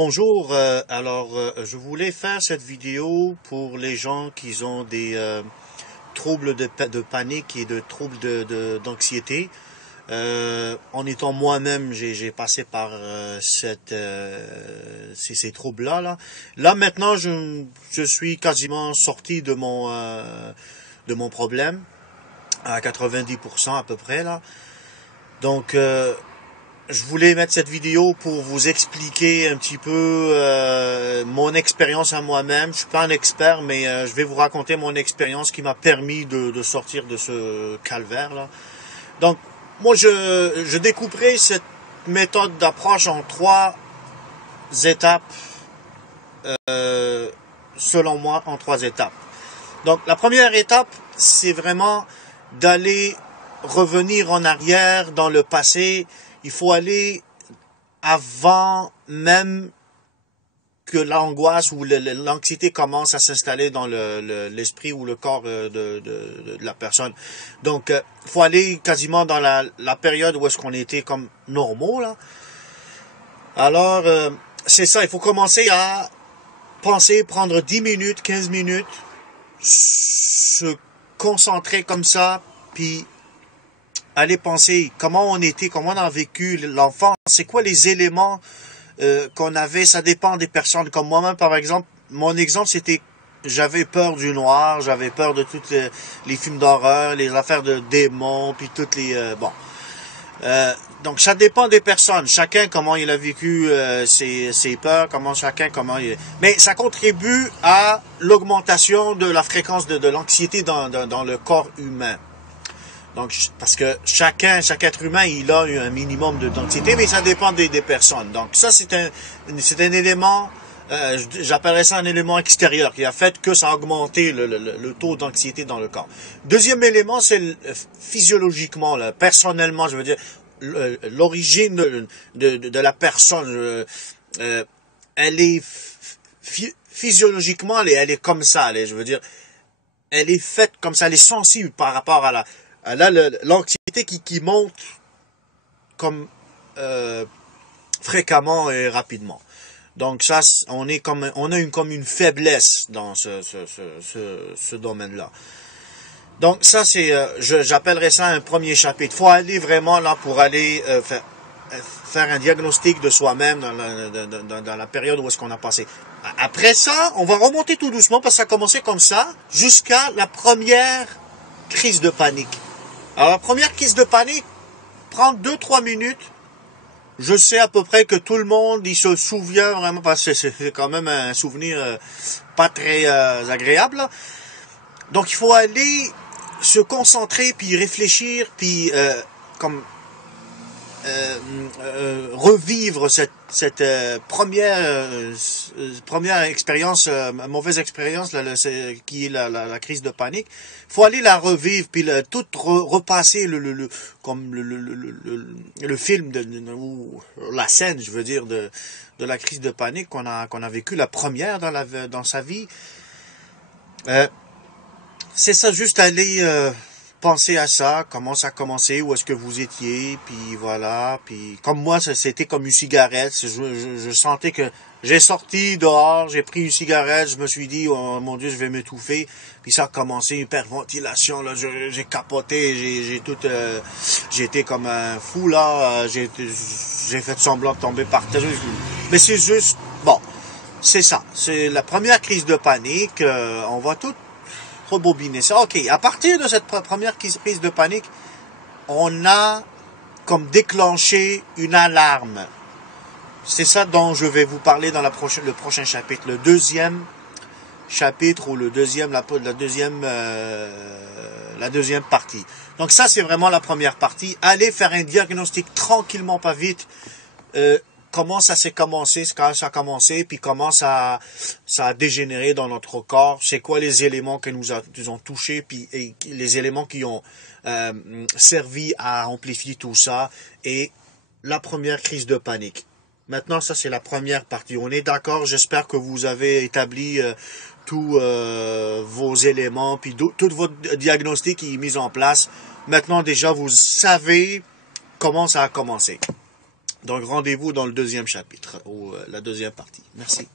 Bonjour, je voulais faire cette vidéo pour les gens qui ont des troubles de panique et de troubles d'anxiété. En étant moi-même, j'ai passé par ces troubles-là. Là maintenant, je suis quasiment sorti de mon problème à 90% à peu près là. Donc je voulais mettre cette vidéo pour vous expliquer un petit peu mon expérience à moi-même. Je suis pas un expert, mais je vais vous raconter mon expérience qui m'a permis de sortir de ce calvaire là. Donc moi je découperai cette méthode d'approche en trois étapes, selon moi en trois étapes. Donc la première étape, c'est vraiment d'aller revenir en arrière dans le passé. Il faut aller avant même que l'angoisse ou l'anxiété commence à s'installer dans l'esprit ou le corps de la personne. Donc, il faut aller quasiment dans la période où est-ce qu'on était comme normaux, là. Alors, c'est ça, il faut commencer à penser, prendre 10 minutes, 15 minutes, se concentrer comme ça, puis aller penser comment on était, comment on a vécu l'enfance, c'est quoi les éléments qu'on avait, ça dépend des personnes. Comme moi-même, par exemple, mon exemple, c'était, j'avais peur du noir, j'avais peur de toutes les films d'horreur, les affaires de démons, puis toutes les... donc, ça dépend des personnes. Chacun, comment il a vécu ses peurs, comment il... Mais ça contribue à l'augmentation de la fréquence de l'anxiété dans le corps humain. Donc, parce que chaque être humain, il a un minimum d'anxiété, mais ça dépend des personnes. Donc, ça, c'est un élément, j'appellerais ça un élément extérieur, qui a fait que ça a augmenté le taux d'anxiété dans le corps. Deuxième élément, c'est physiologiquement, là, personnellement, je veux dire, l'origine de la personne, elle est physiologiquement, elle est comme ça, je veux dire, elle est faite comme ça, elle est sensible par rapport à l'anxiété qui monte comme fréquemment et rapidement. Donc ça, on a comme une faiblesse dans ce domaine-là. Donc ça, c'est, j'appellerais ça un premier chapitre. Faut aller vraiment là pour aller faire un diagnostic de soi-même dans la période où est-ce qu'on a passé. Après ça, on va remonter tout doucement parce que ça a commencé comme ça jusqu'à la première crise de panique. Alors la première crise de panique prend 2-3 minutes. Je sais à peu près que tout le monde, il se souvient vraiment, parce que c'est quand même un souvenir pas très agréable, là. Donc il faut aller se concentrer, puis réfléchir, puis revivre cette première expérience, mauvaise expérience, qui est la crise de panique. Faut aller la revivre, puis tout repasser comme le film ou la scène, je veux dire, de la crise de panique qu'on a vécu, la première dans sa vie. C'est ça, juste aller penser à ça, comment ça a commencé, où est-ce que vous étiez, puis voilà, puis comme moi, c'était comme une cigarette, je sentais que j'ai sorti dehors, j'ai pris une cigarette, je me suis dit, oh mon Dieu, je vais m'étouffer, puis ça a commencé, hyperventilation, là, j'ai capoté, j'ai été comme un fou, là, j'ai fait semblant de tomber par terre, mais c'est juste, bon, c'est ça, c'est la première crise de panique, on va tout rebobiner ça. OK, à partir de cette première crise de panique, on a comme déclenché une alarme. C'est ça dont je vais vous parler dans le prochain chapitre. Le deuxième chapitre ou la deuxième partie. Donc ça, c'est vraiment la première partie. Allez faire un diagnostic tranquillement, pas vite. Comment ça s'est commencé, quand ça a commencé, puis comment ça a dégénéré dans notre corps, c'est quoi les éléments qui nous ont touchés, puis et les éléments qui ont servi à amplifier tout ça, et la première crise de panique. Maintenant, ça c'est la première partie. On est d'accord, j'espère que vous avez établi tous vos éléments, puis tout votre diagnostic est mis en place. Maintenant déjà, vous savez comment ça a commencé. Donc rendez-vous dans le deuxième chapitre, ou la deuxième partie. Merci.